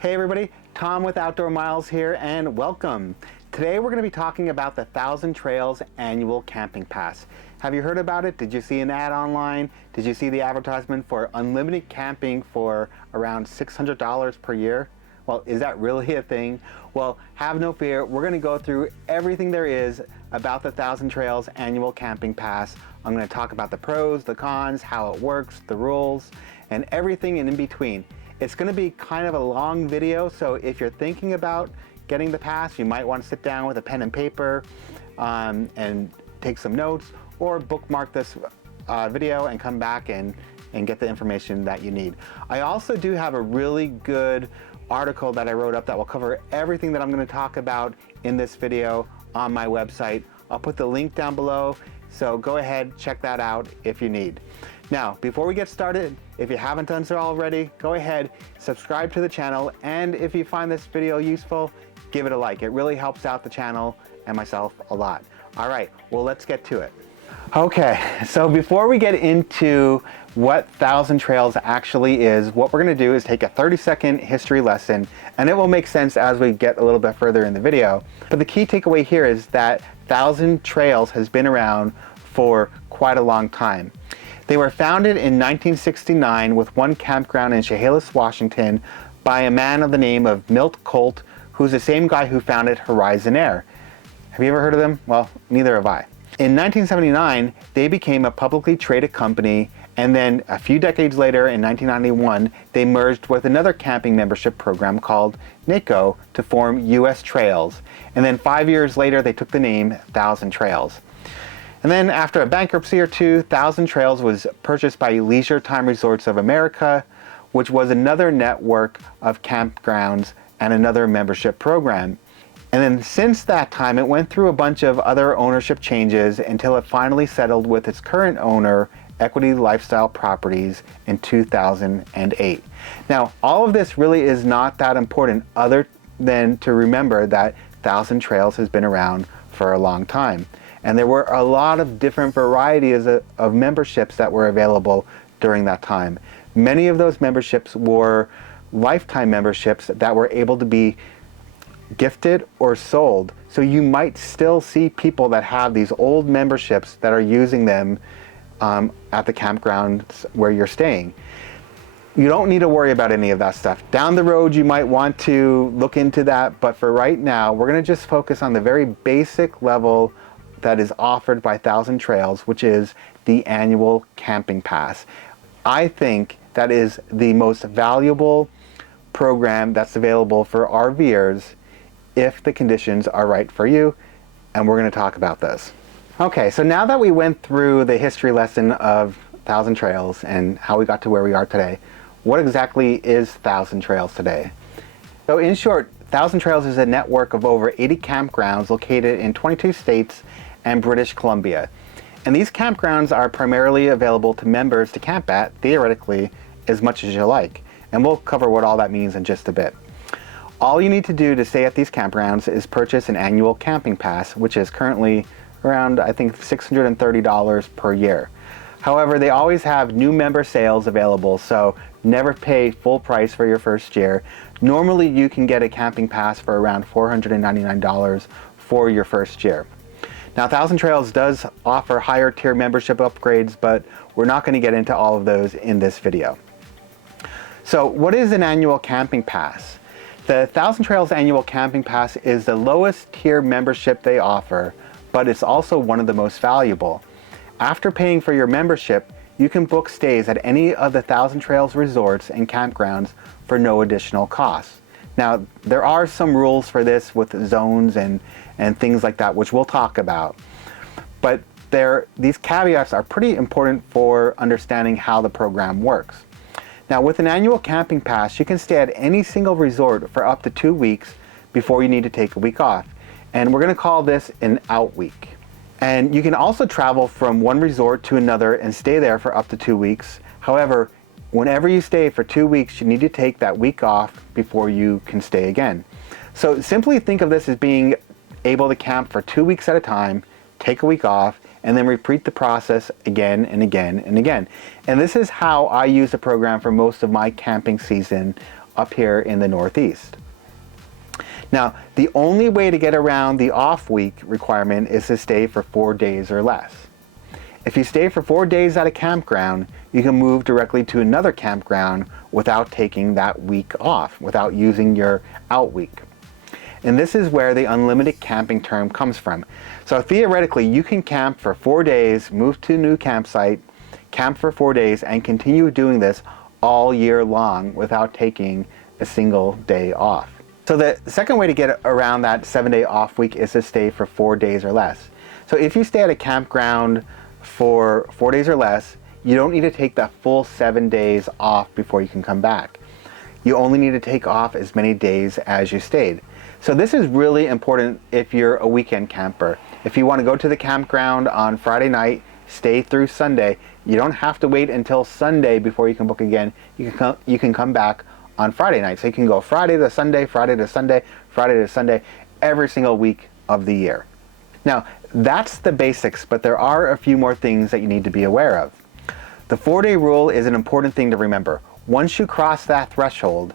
Hey everybody, Tom with Outdoor Miles here and welcome. Today we're going to be talking about the Thousand Trails Annual Camping Pass. Have you heard about it? Did you see an ad online? Did you see the advertisement for unlimited camping for around $600 per year? Well, is that really a thing? Well, have no fear. We're going to go through everything there is about the Thousand Trails Annual Camping Pass. I'm going to talk about the pros, the cons, how it works, the rules, and everything in between. It's going to be kind of a long video, so if you're thinking about getting the pass, you might want to sit down with a pen and paper and take some notes, or bookmark this video and come back and get the information that you need. I also do have a really good article that I wrote up that will cover everything that I'm going to talk about in this video on my website. I'll put the link down below, so go ahead, check that out if you need. Now, before we get started, if you haven't done so already, go ahead, subscribe to the channel, and if you find this video useful, give it a like. It really helps out the channel and myself a lot. All right, well, let's get to it. Okay, so before we get into what Thousand Trails actually is, what we're gonna do is take a 30-second history lesson, and it will make sense as we get a little bit further in the video. But the key takeaway here is that Thousand Trails has been around for quite a long time. They were founded in 1969 with one campground in Chehalis, Washington by a man of the name of Milt Colt, who's the same guy who founded Horizon Air. Have you ever heard of them? Well, neither have I. In 1979, they became a publicly traded company, and then a few decades later, in 1991, they merged with another camping membership program called NACO to form US Trails. And then 5 years later, they took the name Thousand Trails. And then after a bankruptcy or two, Thousand Trails was purchased by Leisure Time Resorts of America, which was another network of campgrounds and another membership program. And then since that time, it went through a bunch of other ownership changes until it finally settled with its current owner, Equity Lifestyle Properties, in 2008. Now, all of this really is not that important other than to remember that Thousand Trails has been around for a long time. And there were a lot of different varieties of memberships that were available during that time. Many of those memberships were lifetime memberships that were able to be gifted or sold. So you might still see people that have these old memberships that are using them at the campgrounds where you're staying. You don't need to worry about any of that stuff. Down the road, you might want to look into that, but for right now, we're going to just focus on the very basic level that is offered by Thousand Trails, which is the annual camping pass. I think that is the most valuable program that's available for RVers if the conditions are right for you, and we're going to talk about this. Okay, so now that we went through the history lesson of Thousand Trails and how we got to where we are today, what exactly is Thousand Trails today? So in short, Thousand Trails is a network of over 80 campgrounds located in 22 states and British Columbia. And these campgrounds are primarily available to members to camp at, theoretically, as much as you like. And we'll cover what all that means in just a bit. All you need to do to stay at these campgrounds is purchase an annual camping pass, which is currently around, I think, $630 per year. However, they always have new member sales available, so never pay full price for your first year. Normally, you can get a camping pass for around $499 for your first year. Now, Thousand Trails does offer higher tier membership upgrades, but we're not going to get into all of those in this video. So what is an annual camping pass? The Thousand Trails Annual Camping Pass is the lowest tier membership they offer, but it's also one of the most valuable. After paying for your membership, you can book stays at any of the Thousand Trails resorts and campgrounds for no additional cost. Now, there are some rules for this with zones and things like that, which we'll talk about. But these caveats are pretty important for understanding how the program works. Now, with an annual camping pass, you can stay at any single resort for up to 2 weeks before you need to take a week off. And we're going to call this an out week. And you can also travel from one resort to another and stay there for up to 2 weeks. However, whenever you stay for 2 weeks, you need to take that week off before you can stay again. So simply think of this as being able to camp for 2 weeks at a time, take a week off, and then repeat the process again and again and again. And this is how I use the program for most of my camping season up here in the Northeast. Now, the only way to get around the off week requirement is to stay for 4 days or less. If you stay for 4 days at a campground, you can move directly to another campground without taking that week off, without using your out week. And this is where the unlimited camping term comes from. So theoretically, you can camp for 4 days, move to a new campsite, camp for 4 days, and continue doing this all year long without taking a single day off. So the second way to get around that 7-day off week is to stay for 4 days or less. So if you stay at a campground for 4 days or less, you don't need to take that full 7 days off before you can come back. You only need to take off as many days as you stayed. So this is really important if you're a weekend camper. If you want to go to the campground on Friday night, stay through Sunday, you don't have to wait until Sunday before you can book again. You can come back on Friday night. So you can go Friday to Sunday, Friday to Sunday, Friday to Sunday, every single week of the year. Now, that's the basics, but there are a few more things that you need to be aware of. The 4-day rule is an important thing to remember. Once you cross that threshold,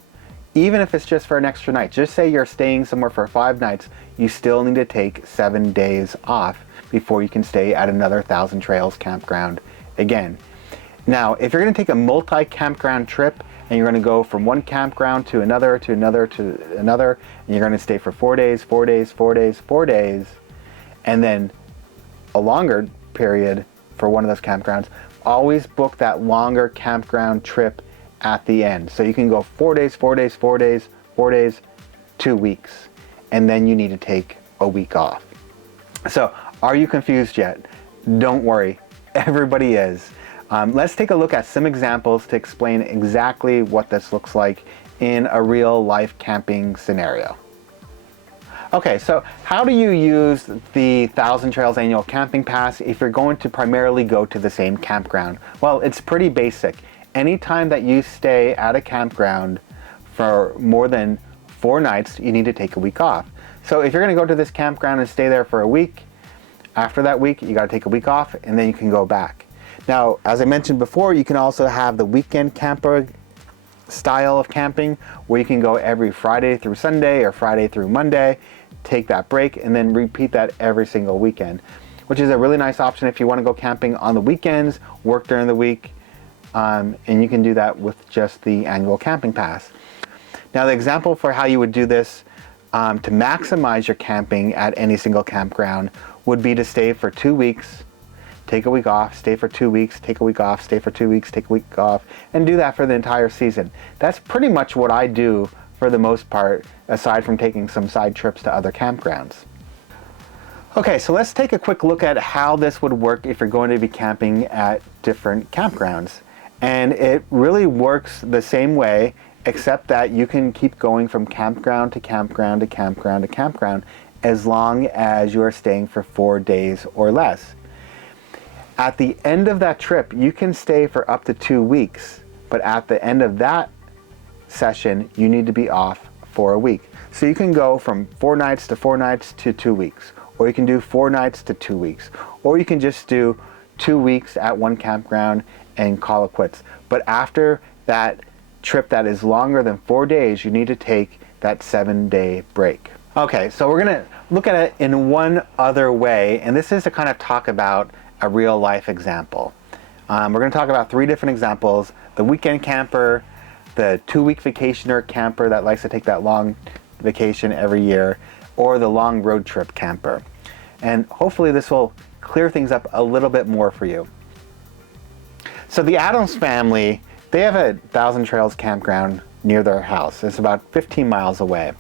even if it's just for an extra night, just say you're staying somewhere for 5 nights, you still need to take 7 days off before you can stay at another Thousand Trails campground again. Now, if you're going to take a multi-campground trip and you're going to go from one campground to another, to another, to another, and you're going to stay for 4 days, 4 days, 4 days, 4 days, and then a longer period for one of those campgrounds, always book that longer campground trip at the end. So you can go 4 days, 4 days, 4 days, 4 days, 2 weeks, and then you need to take a week off. So are you confused yet? Don't worry, everybody is. Let's take a look at some examples to explain exactly what this looks like in a real life camping scenario. Okay, so how do you use the Thousand Trails Annual Camping Pass if you're going to primarily go to the same campground? Well, it's pretty basic. Anytime that you stay at a campground for more than 4 nights, you need to take a week off. So if you're going to go to this campground and stay there for a week, after that week, you got to take a week off and then you can go back. Now, as I mentioned before, you can also have the weekend camper style of camping where you can go every Friday through Sunday or Friday through Monday, take that break, and then repeat that every single weekend, which is a really nice option if you want to go camping on the weekends, work during the week, and you can do that with just the annual camping pass. Now, the example for how you would do this to maximize your camping at any single campground would be to stay for 2 weeks, take a week off, stay for 2 weeks, take a week off, stay for 2 weeks, take a week off, and do that for the entire season. That's pretty much what I do for the most part, aside from taking some side trips to other campgrounds. Okay, so let's take a quick look at how this would work if you're going to be camping at different campgrounds. And it really works the same way, except that you can keep going from campground to campground to campground to campground as long as you are staying for 4 days or less. At the end of that trip, you can stay for up to 2 weeks, but at the end of that session, you need to be off for a week. So you can go from 4 nights to 4 nights to 2 weeks, or you can do 4 nights to 2 weeks, or you can just do 2 weeks at one campground and call it quits. But after that trip that is longer than 4 days, you need to take that 7-day break. Okay, so we're gonna look at it in one other way, and this is to kind of talk about a real life example. We're gonna talk about 3 different examples: the weekend camper, the 2-week vacationer camper that likes to take that long vacation every year, or the long road trip camper. And hopefully this will clear things up a little bit more for you. So the Adams family, they have a Thousand Trails campground near their house. It's about 15 miles away.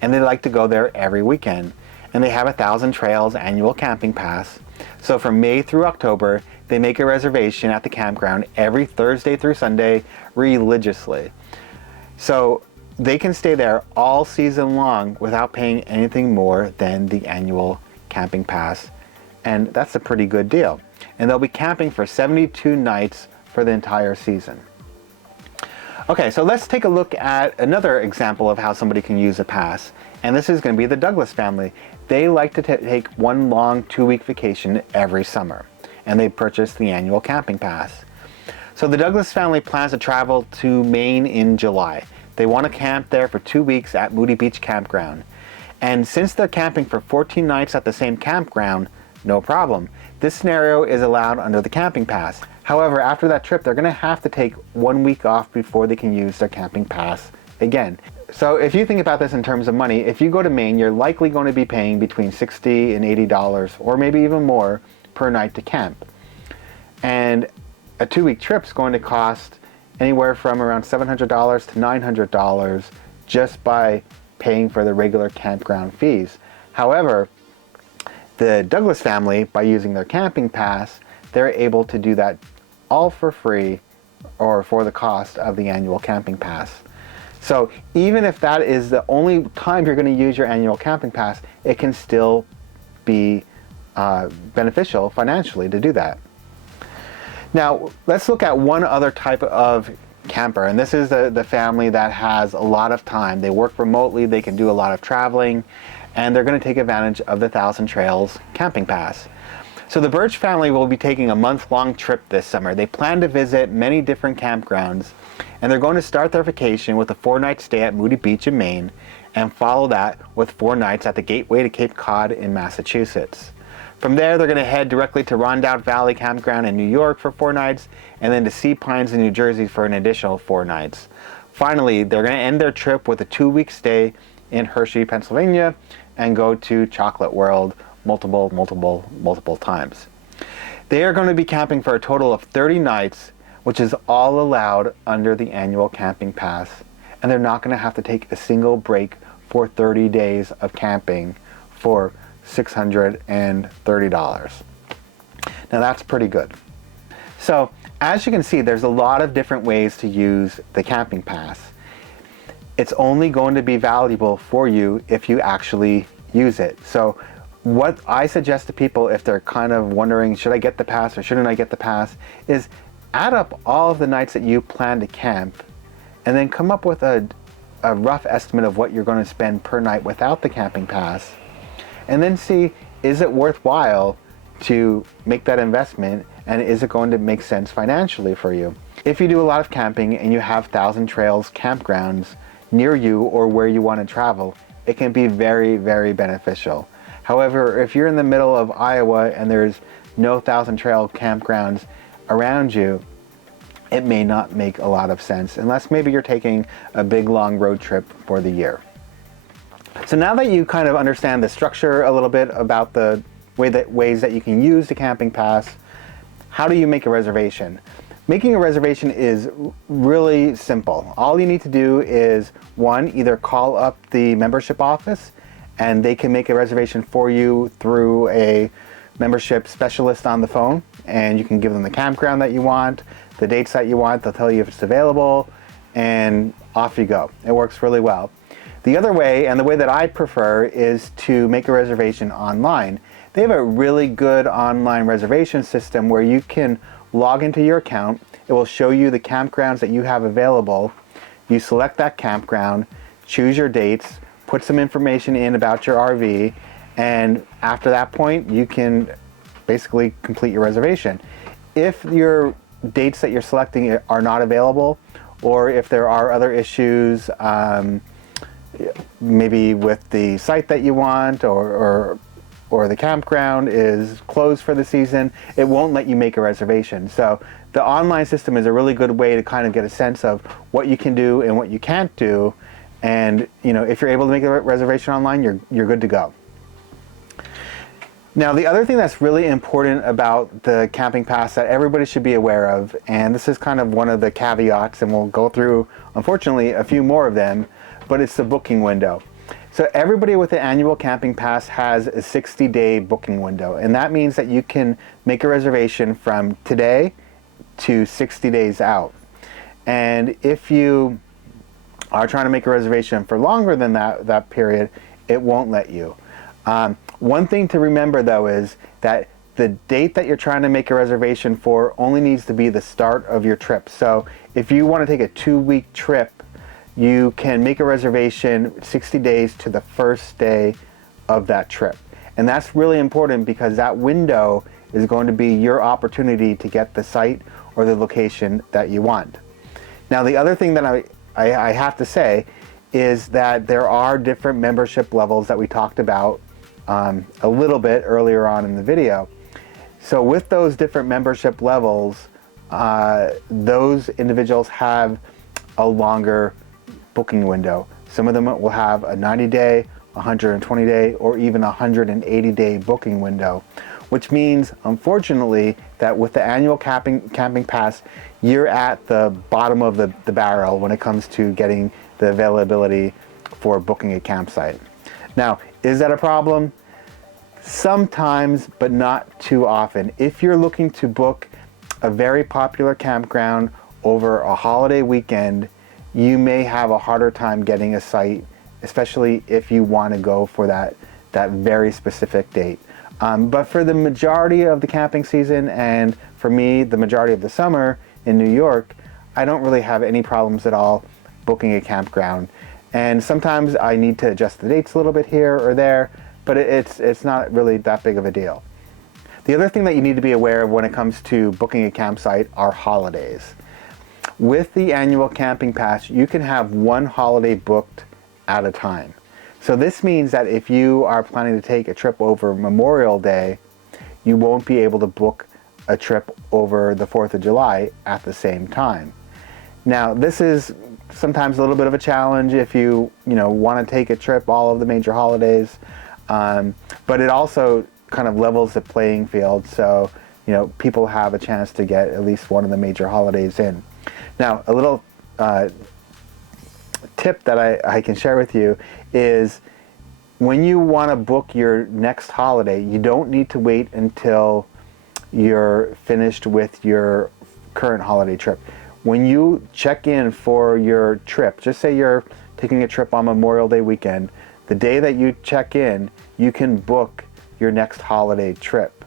And they like to go there every weekend. And they have a Thousand Trails annual camping pass. So from May through October, they make a reservation at the campground every Thursday through Sunday religiously. So they can stay there all season long without paying anything more than the annual camping pass. And that's a pretty good deal. And they'll be camping for 72 nights for the entire season. Okay, so let's take a look at another example of how somebody can use a pass. And this is going to be the Douglas family. They like to take one long 2-week vacation every summer, and they purchase the annual camping pass. So the Douglas family plans to travel to Maine in July. They want to camp there for 2 weeks at Moody Beach Campground. And since they're camping for 14 nights at the same campground, no problem. This scenario is allowed under the camping pass. However, after that trip, they're going to have to take 1 week off before they can use their camping pass again. So if you think about this in terms of money, if you go to Maine, you're likely going to be paying between $60 and $80 or maybe even more per night to camp. And a 2-week trip is going to cost anywhere from around $700 to $900 just by paying for the regular campground fees. However, the Douglas family, by using their camping pass, they're able to do that all for free or for the cost of the annual camping pass. So even if that is the only time you're going to use your annual camping pass, it can still be beneficial financially to do that. Now, let's look at one other type of camper, and this is the family that has a lot of time. They work remotely, they can do a lot of traveling, and they're going to take advantage of the Thousand Trails camping pass. So the Birch family will be taking a month-long trip this summer. They plan to visit many different campgrounds, and they're going to start their vacation with a 4-night stay at Moody Beach in Maine and follow that with 4 nights at the Gateway to Cape Cod in Massachusetts. From there, they're going to head directly to Rondout Valley Campground in New York for 4 nights, and then to Sea Pines in New Jersey for an additional 4 nights. Finally, they're going to end their trip with a 2-week stay in Hershey, Pennsylvania, and go to Chocolate World multiple times. They are going to be camping for a total of 30 nights, which is all allowed under the annual camping pass, and they're not going to have to take a single break for 30 days of camping for $630. Now that's pretty good. So as you can see, there's a lot of different ways to use the camping pass. It's only going to be valuable for you if you actually use it. So what I suggest to people, if they're kind of wondering, should I get the pass or shouldn't I get the pass, is add up all of the nights that you plan to camp and then come up with a rough estimate of what you're going to spend per night without the camping pass, and then see, is it worthwhile to make that investment, and is it going to make sense financially for you? If you do a lot of camping and you have Thousand Trails campgrounds near you or where you want to travel, it can be very, very beneficial. However, if you're in the middle of Iowa and there's no Thousand Trail campgrounds around you, it may not make a lot of sense unless maybe you're taking a big long road trip for the year. So now that you kind of understand the structure a little bit about the ways that you can use the camping pass, how do you make a reservation? Making a reservation is really simple. All you need to do is, one, either call up the membership office and they can make a reservation for you through a membership specialist on the phone, and you can give them the campground that you want, the dates that you want, they'll tell you if it's available, and off you go. It works really well. The other way, and the way that I prefer, is to make a reservation online. They have a really good online reservation system where you can log into your account. It will show you the campgrounds that you have available. You select that campground, choose your dates, put some information in about your RV, and after that point, you can basically complete your reservation. If your dates that you're selecting are not available, or if there are other issues, maybe with the site that you want, or the campground is closed for the season, it won't let you make a reservation. So the online system is a really good way to kind of get a sense of what you can do and what you can't do. And if you're able to make a reservation online, you're good to go. Now, the other thing that's really important about the camping pass that everybody should be aware of, and this is kind of one of the caveats, and we'll go through, unfortunately, a few more of them, but it's the booking window. So everybody with the annual camping pass has a 60-day booking window, and that means that you can make a reservation from today to 60 days out. And if you are trying to make a reservation for longer than that period, it won't let you. One thing to remember, though, is that the date that you're trying to make a reservation for only needs to be the start of your trip. So if you want to take a 2-week trip, you can make a reservation 60 days to the first day of that trip. And that's really important because that window is going to be your opportunity to get the site or the location that you want. Now, the other thing that I have to say is that there are different membership levels that we talked about a little bit earlier on in the video. So with those different membership levels, those individuals have a longer booking window. Some of them will have a 90-day, 120-day, or even 180-day booking window, which means, unfortunately, that with the annual camping pass, you're at the bottom of the barrel when it comes to getting the availability for booking a campsite. Now, is that a problem? Sometimes, but not too often. If you're looking to book a very popular campground over a holiday weekend, you may have a harder time getting a site, especially if you want to go for that very specific date. But for the majority of the camping season, and for me, the majority of the summer in New York, I don't really have any problems at all booking a campground. And sometimes I need to adjust the dates a little bit here or there, but it's not really that big of a deal. The other thing that you need to be aware of when it comes to booking a campsite are holidays. With the annual camping pass, you can have one holiday booked at a time. So this means that if you are planning to take a trip over Memorial Day, you won't be able to book a trip over the 4th of July at the same time. Now, this is sometimes a little bit of a challenge if you want to take a trip all of the major holidays, but it also kind of levels the playing field, so people have a chance to get at least one of the major holidays in. Now, a little tip that I can share with you is when you want to book your next holiday, you don't need to wait until you're finished with your current holiday trip. When you check in for your trip, just say you're taking a trip on Memorial Day weekend, the day that you check in, you can book your next holiday trip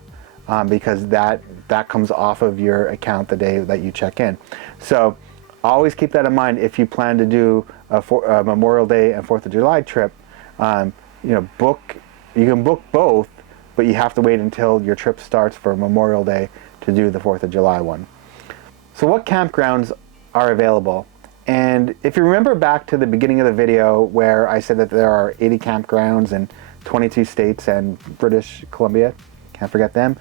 because that comes off of your account the day that you check in. So always keep that in mind if you plan to do a Memorial Day and 4th of July trip. You can book both, but you have to wait until your trip starts for Memorial Day to do the 4th of July one. So what campgrounds are available? And if you remember back to the beginning of the video where I said that there are 80 campgrounds in 22 states and British Columbia, can't forget them,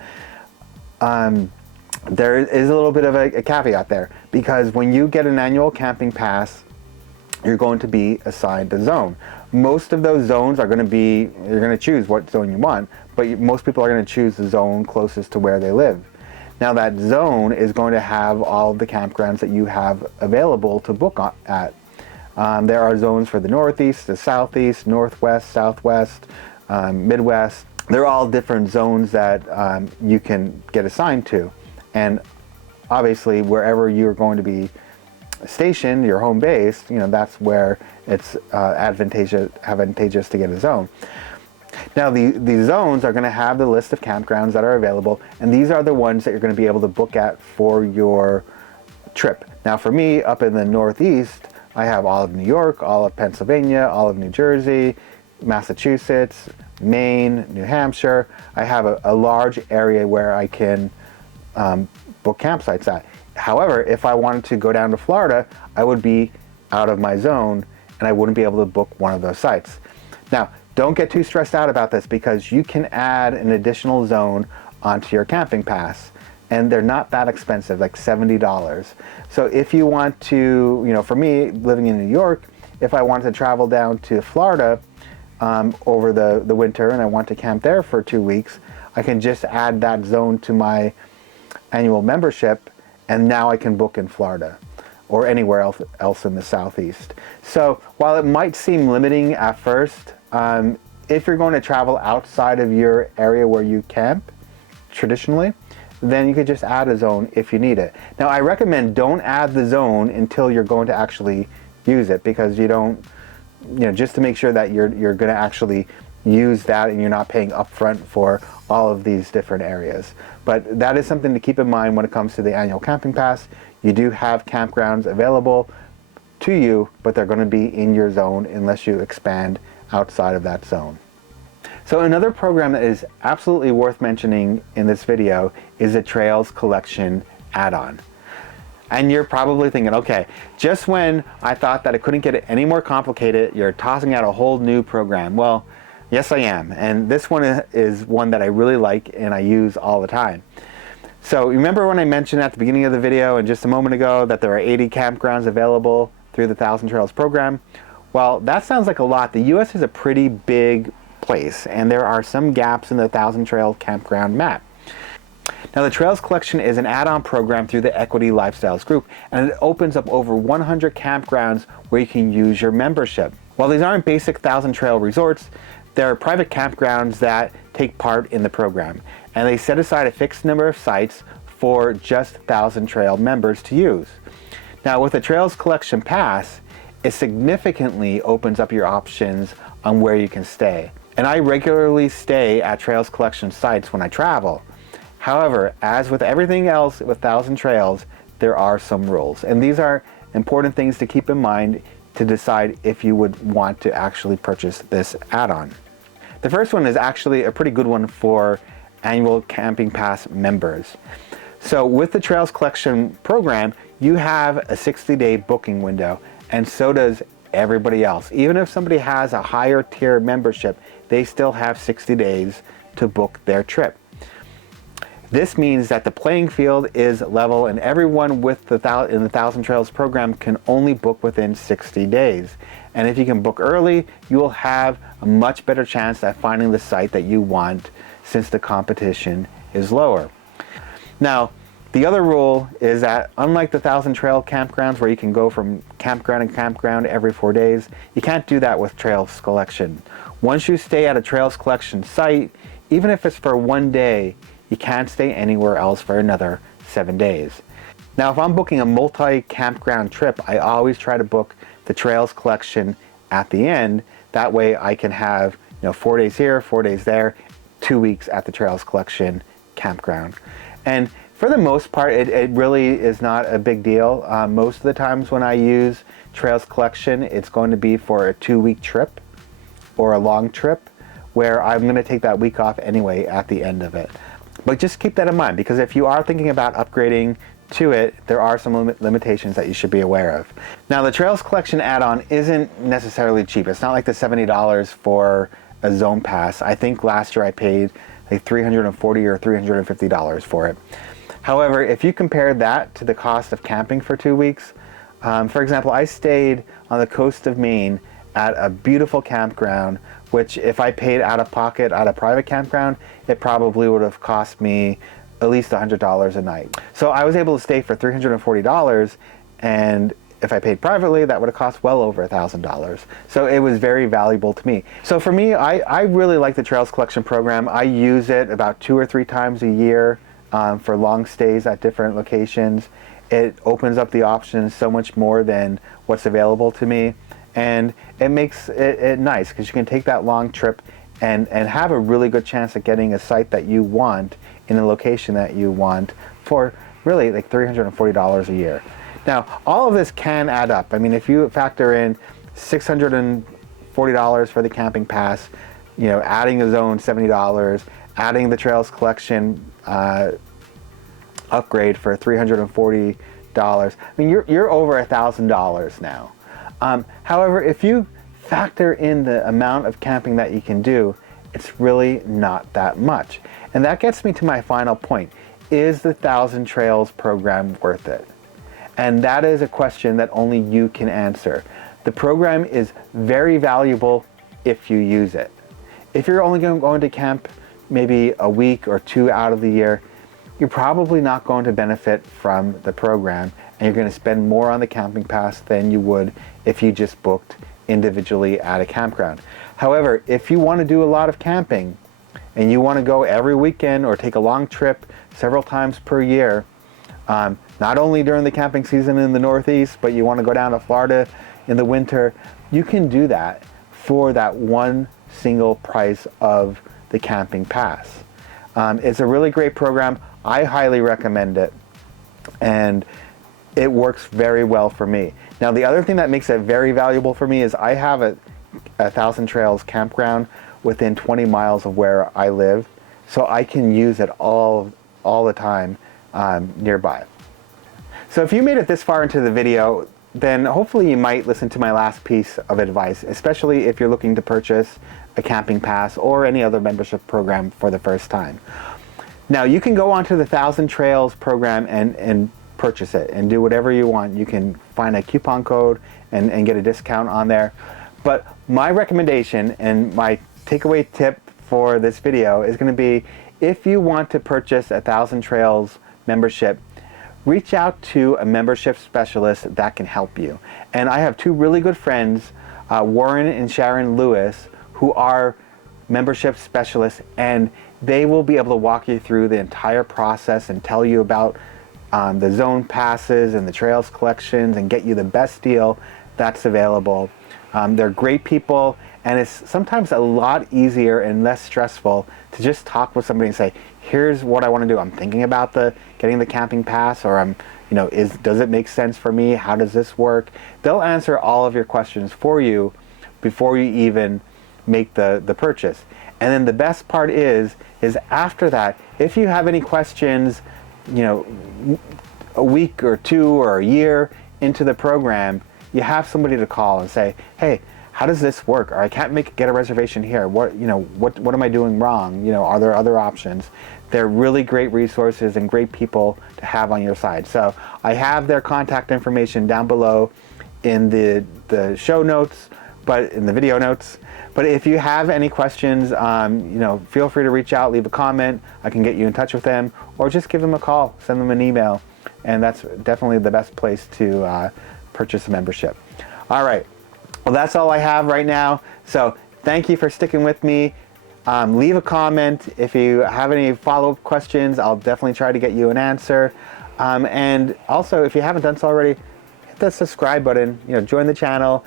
there is a little bit of a caveat there, because when you get an annual camping pass, you're going to be assigned a zone. Most of those zones are going to be, you're going to choose what zone you want, but most people are going to choose the zone closest to where they live. Now that zone is going to have all of the campgrounds that you have available to book at. There are zones for the Northeast, the Southeast, Northwest, Southwest, Midwest. They're all different zones that you can get assigned to. And obviously wherever you're going to be stationed, your home base, that's where it's advantageous to get a zone. Now the zones are going to have the list of campgrounds that are available, and these are the ones that you're going to be able to book at for your trip. Now for me, up in the Northeast, I have all of New York, all of Pennsylvania, all of New Jersey, Massachusetts, Maine, New Hampshire. I have a large area where I can book campsites at. However, if I wanted to go down to Florida, I would be out of my zone and I wouldn't be able to book one of those sites. Now, don't get too stressed out about this, because you can add an additional zone onto your camping pass, and they're not that expensive, like $70. So if you want to, for me, living in New York, if I wanted to travel down to Florida over the winter and I want to camp there for 2 weeks, I can just add that zone to my annual membership, and now I can book in Florida or anywhere else in the Southeast. So while it might seem limiting at first, if you're going to travel outside of your area where you camp traditionally, then you could just add a zone if you need it. Now I recommend don't add the zone until you're going to actually use it, because you don't, just to make sure that you're going to actually use that and you're not paying upfront for all of these different areas. But that is something to keep in mind when it comes to the annual camping pass. You do have campgrounds available to you, but they're going to be in your zone unless you expand outside of that zone. So another program that is absolutely worth mentioning in this video is the Trails Collection add-on. And you're probably thinking, okay, just when I thought that it couldn't get any more complicated, you're tossing out a whole new program. Well, yes, I am. And this one is one that I really like and I use all the time. So remember when I mentioned at the beginning of the video and just a moment ago that there are 80 campgrounds available through the 1,000 Trails program? Well, that sounds like a lot. The U.S. is a pretty big place, and there are some gaps in the 1,000 Trail campground map. Now, the Trails Collection is an add-on program through the Equity Lifestyles group, and it opens up over 100 campgrounds where you can use your membership. While these aren't basic 1,000 Trail resorts, there are private campgrounds that take part in the program, and they set aside a fixed number of sites for just 1,000 Trail members to use. Now, with the Trails Collection Pass, it significantly opens up your options on where you can stay. And I regularly stay at Trails Collection sites when I travel. However, as with everything else with 1,000 Trails, there are some rules. And these are important things to keep in mind to decide if you would want to actually purchase this add-on. The first one is actually a pretty good one for annual Camping Pass members. So with the Trails Collection program, you have a 60-day booking window, and so does everybody else. Even if somebody has a higher tier membership, they still have 60 days to book their trip. This means that the playing field is level and everyone in the 1,000 Trails program can only book within 60 days. And if you can book early, you will have a much better chance at finding the site that you want since the competition is lower. Now, the other rule is that unlike the 1,000 Trail campgrounds where you can go from campground to campground every 4 days, you can't do that with Trails Collection. Once you stay at a Trails Collection site, even if it's for 1 day, you can't stay anywhere else for another 7 days. Now, if I'm booking a multi-campground trip, I always try to book the Trails Collection at the end. That way I can have 4 days here, 4 days there, 2 weeks at the Trails Collection campground. And for the most part, it really is not a big deal. Most of the times when I use Trails Collection, it's going to be for a 2-week trip or a long trip where I'm going to take that week off anyway at the end of it. But just keep that in mind, because if you are thinking about upgrading to it, there are some limitations that you should be aware of. Now, the Trails Collection add-on isn't necessarily cheap. It's not like the $70 for a zone pass. I think last year I paid like $340 or $350 for it. However, if you compare that to the cost of camping for 2 weeks, for example, I stayed on the coast of Maine at a beautiful campground, which if I paid out of pocket at a private campground, it probably would have cost me at least $100 a night. So I was able to stay for $340, and if I paid privately, that would have cost well over $1,000. So it was very valuable to me. So for me, I really like the Trails Collection program. I use it about 2 or 3 times a year for long stays at different locations. It opens up the options so much more than what's available to me. And it makes it nice because you can take that long trip and have a really good chance at getting a site that you want in a location that you want for really like $340 a year. Now, all of this can add up. I mean, if you factor in $640 for the camping pass, adding a zone $70, adding the Trails Collection upgrade for $340, I mean, you're over $1,000 now. However, if you factor in the amount of camping that you can do, it's really not that much. And that gets me to my final point. Is the 1,000 Trails program worth it? And that is a question that only you can answer. The program is very valuable if you use it. If you're only going to camp maybe a week or 2 out of the year, you're probably not going to benefit from the program, and you're going to spend more on the camping pass than you would if you just booked individually at a campground. However, if you want to do a lot of camping and you want to go every weekend or take a long trip several times per year, not only during the camping season in the Northeast, but you want to go down to Florida in the winter, you can do that for that one single price of the camping pass. It's a really great program. I highly recommend it, and it works very well for me. Now, the other thing that makes it very valuable for me is I have a 1,000 Trails campground within 20 miles of where I live, so I can use it all the time nearby. So if you made it this far into the video, then hopefully you might listen to my last piece of advice, especially if you're looking to purchase a camping pass or any other membership program for the first time. Now you can go onto the 1,000 Trails program and purchase it and do whatever you want. You can find a coupon code and get a discount on there. But my recommendation and my takeaway tip for this video is going to be, if you want to purchase a 1,000 Trails membership, reach out to a membership specialist that can help you. And I have two really good friends, Warren and Sharron Lewis, who are membership specialists, and they will be able to walk you through the entire process and tell you about the zone passes and the trails collections and get you the best deal that's available. They're great people, and it's sometimes a lot easier and less stressful to just talk with somebody and say, here's what I want to do. I'm thinking about getting the camping pass, or does it make sense for me? How does this work? They'll answer all of your questions for you before you even make the purchase. And then the best part is after that, if you have any questions, a week or two or a year into the program, you have somebody to call and say, hey, how does this work? Or I can't get a reservation here. What am I doing wrong? Are there other options? They're really great resources and great people to have on your side. So I have their contact information down below in the show notes, but in the video notes. But if you have any questions, feel free to reach out, leave a comment. I can get you in touch with them, or just give them a call, send them an email. And that's definitely the best place to purchase a membership. All right. Well, that's all I have right now. So thank you for sticking with me. Leave a comment. If you have any follow-up questions, I'll definitely try to get you an answer. And also, if you haven't done so already, hit the subscribe button, join the channel,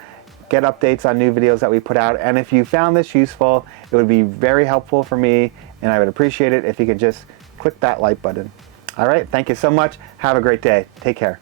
get updates on new videos that we put out. And if you found this useful, it would be very helpful for me, and I would appreciate it if you could just click that like button. All right, thank you so much. Have a great day. Take care.